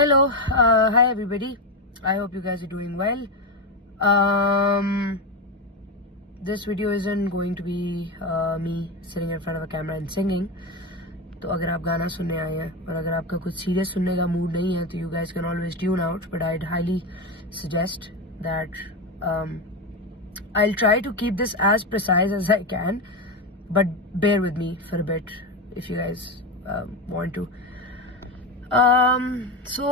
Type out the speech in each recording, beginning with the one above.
Hello, hi everybody. I hope you guys are doing well. This video isn't going to be me sitting in front of a camera and singing. तो अगर आप गाना सुनने आए हैं और अगर आपका कुछ सीरियस सुनने का मूड नहीं है तो you guys can always tune out. But I'd highly suggest that I'll try to keep this as precise as I can, but bear with me for a bit if you guys want to. So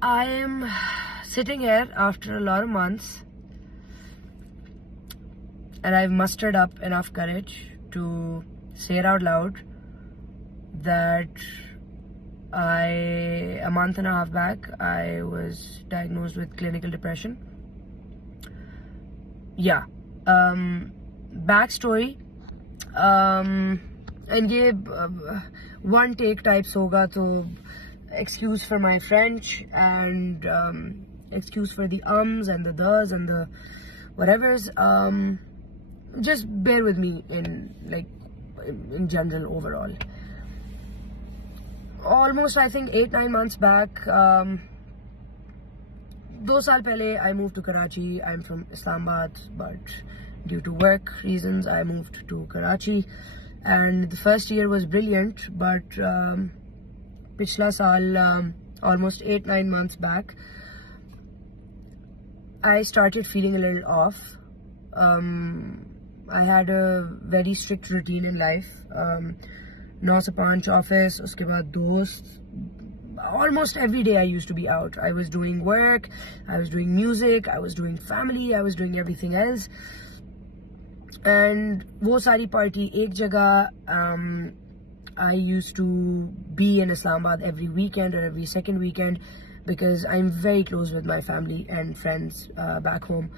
I am sitting here after a lot of months and I've mustered up enough courage to say it out loud that a month and a half back I was diagnosed with clinical depression. Yeah. Backstory, and ये one take types होगा तो excuse for my French and excuse for the ums and the thus and the whatevers. Just bear with me in general overall. Almost I think 8-9 months back, 2 साल पहले I moved to Karachi. I'm from Islamabad, but due to work reasons I moved to Karachi, and the first year was brilliant, but पिछला साल, almost 8-9 months back, I started feeling a little off. I had a very strict routine in life. 9 से 5 office, उसके बाद दोस्त. Almost every day I used to be out. I was doing work, I was doing music, I was doing family, I was doing everything else. And वो सारी party एक जगह. I used to be in Islamabad every weekend or every second weekend because I'm very close with my family and friends back home.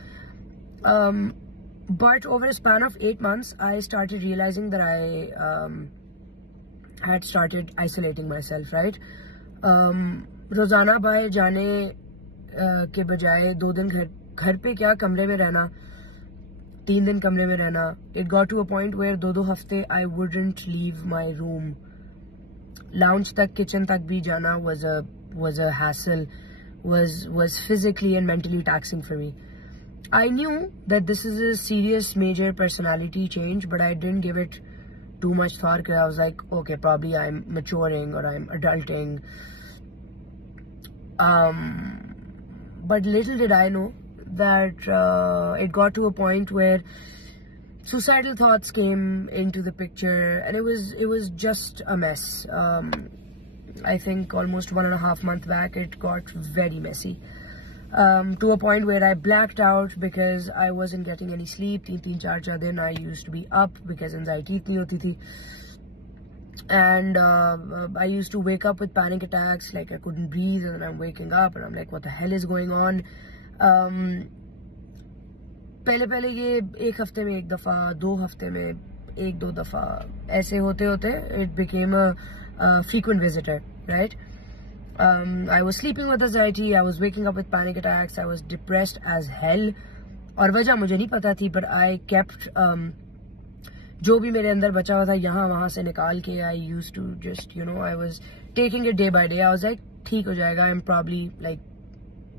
But over a span of 8 months, I started realizing that I had started isolating myself, right? रोजाना बाहर जाने के बजाय 2 दिन घर पे क्या कमरे में रहना, 3 दिन कमरे में रहना. It got to a point where 2 हफ्ते I wouldn't leave my room. Lounge तक, kitchen तक भी जाना was a hassle, was physically and mentally taxing for me. I knew that this is a serious major personality change, but I didn't give it too much thought because I was like, okay, probably I'm maturing or I'm adulting. But little did I know that it got to a point where suicidal thoughts came into the picture, and it was just a mess. I think almost 1.5 months back it got very messy, to a point where I blacked out because I wasn't getting any sleep. 3-4 दिन I used to be up because anxiety इतनी होती थी, and I used to wake up with panic attacks, like I couldn't breathe, and then I'm waking up and I'm like, what the hell is going on? पहले ये 1 हफ्ते में 1 दफा, 2 हफ्ते में 1-2 दफा, ऐसे होते होते it became a frequent visitor, right? I was sleeping with anxiety, I was waking up with panic attacks, I was depressed as hell, और वजह मुझे नहीं पता थी, but I kept जो भी मेरे अंदर बचा हुआ था यहाँ वहाँ से निकाल के, I used to just, I was taking it day by day. I was like, ठीक हो जाएगा, I'm probably like,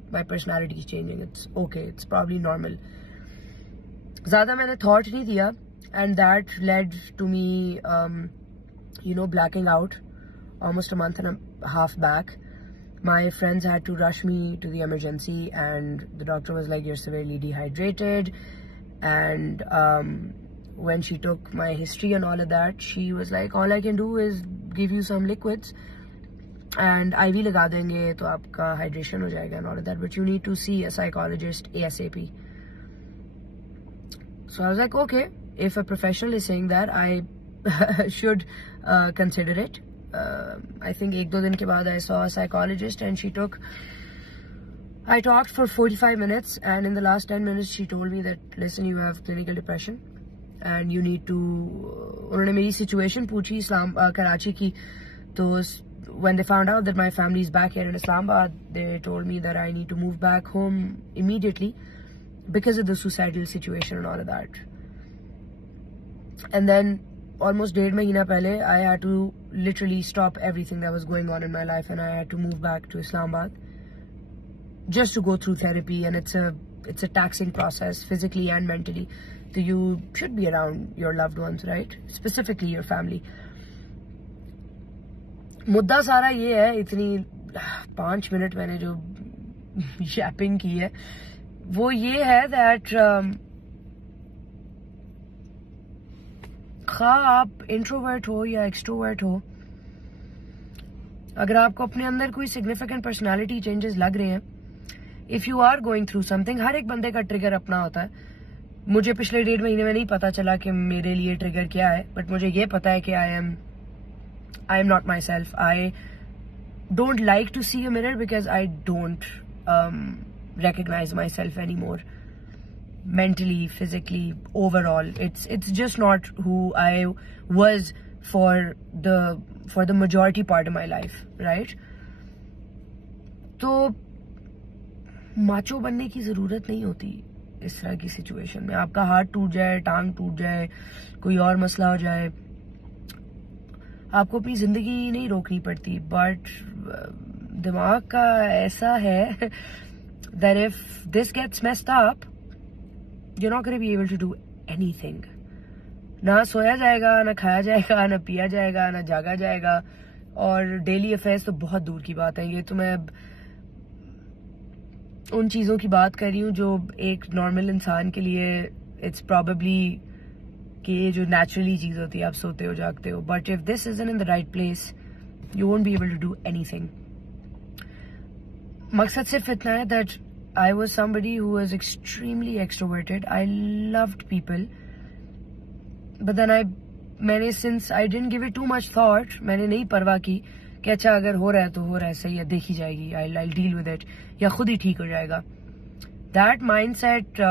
my personality is changing, it's okay, it's probably normal. ज़्यादा मैंने thought नहीं दिया, and that led to me, blacking out almost a month and a half back. My friends had to rush me to the emergency, and the doctor was like, you're severely dehydrated. And when she took my history and all of that, she was like, all I can do is give you some liquids and IV लगा देंगे तो आपका hydration हो जाएगा and all of that, but you need to see a psychologist ASAP. So I was like, okay, if a professional is saying that, I should consider it. I think 1-2 दिन के बाद I saw a psychologist, and I talked for 45 minutes, and in the last 10 minutes she told me that, listen, you have clinical depression and you need to, उन्होंने मेरी situation पूछी Karachi की, तो when they found out that my family is back here in Islamabad, they told me that I need to move back home immediately because of the suicidal situation and all of that. And then almost 1.5 महीना पहले I had to literally stop everything that was going on in my life, and I had to move back to Islamabad just to go through therapy. And it's a taxing process, physically and mentally. So you should be around your loved ones, right? Specifically your family. मुद्दा सारा ये है, इतनी 5 minute मैंने जो yapping की है, वो ये है that खा आप इंट्रोवर्ट हो या एक्सट्रोवर्ट हो, अगर आपको अपने अंदर कोई सिग्निफिकेंट पर्सनालिटी चेंजेस लग रहे हैं, if you are going through something, हर एक बंदे का ट्रिगर अपना होता है. मुझे पिछले 1.5 महीने में नहीं पता चला कि मेरे लिए ट्रिगर क्या है, बट मुझे ये पता है कि I am not myself. I don't like to see a mirror because I don't recognize myself anymore, mentally, physically, overall. It's just not who I was for the majority part of my life, right? तो macho बनने की जरूरत नहीं होती इस तरह की situation में. आपका हाथ टूट जाए, टांग टूट जाए, कोई और मसला हो जाए, आपको अपनी जिंदगी नहीं रोकनी पड़ती. बट दिमाग का ऐसा है that if this gets messed up, you're not going to be able to do anything. ना सोया जाएगा, ना खाया जाएगा, ना पिया जाएगा, ना जागा जाएगा. और डेली अफेयर्स तो बहुत दूर की बात है. ये तो मैं उन चीजों की बात कर रही हूँ जो एक नॉर्मल इंसान के लिए इट्स प्रॉबेबली कि जो नेचुरली चीज होती है, आप सोते हो जागते हो. But if this isn't in the right place, you won't be able to do anything. मकसद सिर्फ इतना है that I was somebody who was extremely extroverted. I loved people. But then since I didn't give it too much thought, मैंने नहीं परवाह की कि अच्छा अगर हो रहा है तो हो रहा है, सही है, देखी जाएगी, I'll deal with it, या खुद ही ठीक हो जाएगा. That mindset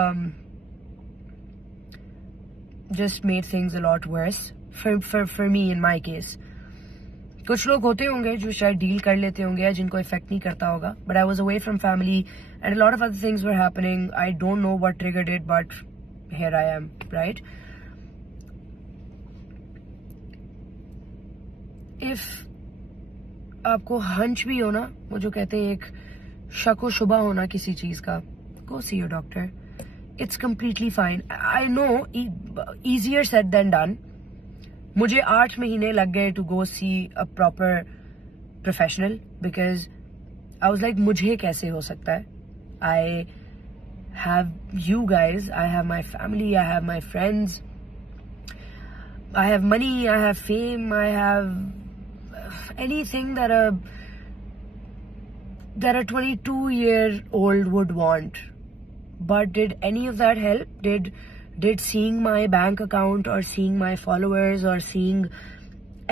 just made things a lot worse for me in my case. कुछ लोग होते होंगे जो शायद डील कर लेते होंगे या जिनको इफेक्ट नहीं करता होगा. But I was away from family and a lot of other things were happening. I don't know what triggered it, but here I am, right? If आपको हंच भी हो ना, वो जो कहते हैं एक शक व शुबा होना किसी चीज का, go see your doctor. It's completely fine. I know easier said than done. मुझे 8 महीने लग गए to go see a proper professional because I was like मुझे कैसे हो सकता है. I have you guys, I have my family, I have my friends, I have money, I have fame, I have anything that a 22-year-old would want. But did any of that help? Did seeing my bank account or seeing my followers or seeing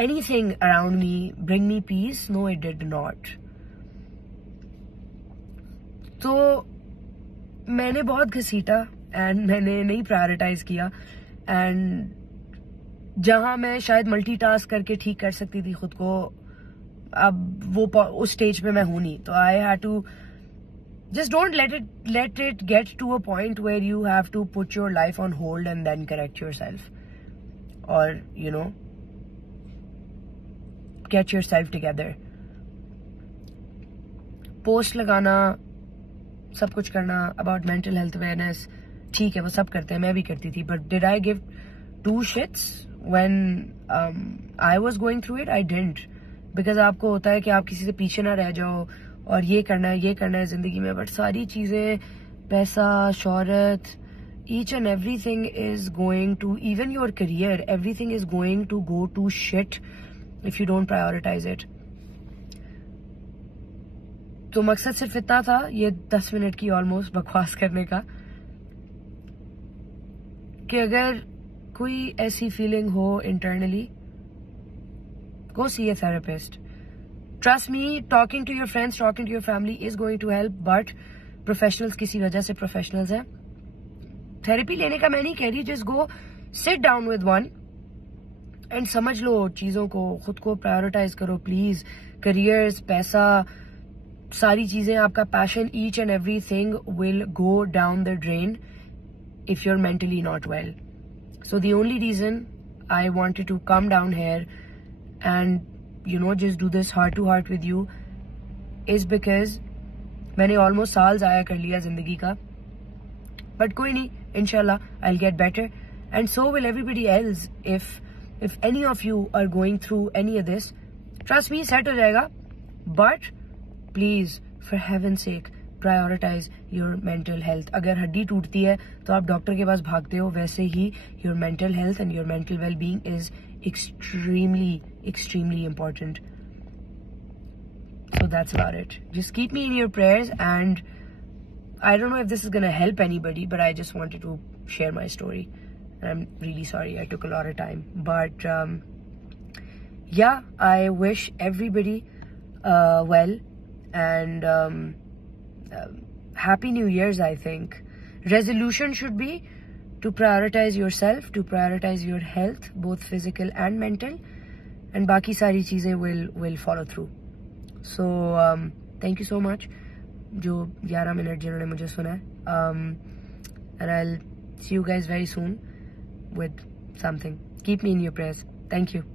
anything around me bring me peace? No, it did not. तो मैंने बहुत घसीटा and मैंने नहीं prioritise किया. And जहां मैं शायद मल्टीटास्क करके ठीक कर सकती थी खुद को, अब वो उस स्टेज पे मैं हूं नहीं. तो I had to just don't let it get to a point where you have to put your life on hold and then correct yourself, or get yourself together. Post लगाना, सब कुछ करना about mental health awareness, ठीक है, वो सब करते हैं, मैं भी करती थी. but did I give 2 shits when I was going through it? I didn't. because आपको होता है कि आप किसी से पीछे ना रह जाओ और ये करना है जिंदगी में. बट सारी चीजें, पैसा, शोहरत, each and everything is going to, even your career, everything is going to go to shit if you don't prioritize it. तो मकसद सिर्फ इतना था, ये 10 मिनट की ऑलमोस्ट बकवास करने का, कि अगर कोई ऐसी फीलिंग हो internally, go see a therapist. Trust me, talking to your friends, talking to your family is going to help, but professionals किसी वजह से professionals हैं. थेरेपी लेने का मैं नहीं कह रही, just go sit down with one and समझ लो चीजों को, खुद को prioritize करो प्लीज. careers, पैसा, सारी चीजें, आपका passion, each and everything will go down the drain if you're mentally not well. So the only reason I wanted to come down here and just do this heart to heart with you is because मैंने almost साल ज़ाया कर लिया ज़िंदगी का. But कोई नहीं, inshallah I'll get better, and so will everybody else. If any of you are going through any of this, trust me, set हो जाएगा. But please, for heaven's sake, prioritize your mental health. अगर हड्डी टूटती है तो आप doctor के पास भागते हो, वैसे ही your mental health and your mental well-being is extremely important. So that's about it. Just keep me in your prayers, and I don't know if this is gonna help anybody, but I just wanted to share my story. And I'm really sorry I took a lot of time, but yeah, I wish everybody well, and Happy New Year's. I think resolution should be to prioritize yourself, to prioritize your health, both physical and mental, and बाकी सारी चीजें will follow through. So thank you so much जो 11 minute जिन्होंने मुझे सुना है, and I'll see you guys very soon with something. Keep me in your prayers. Thank you.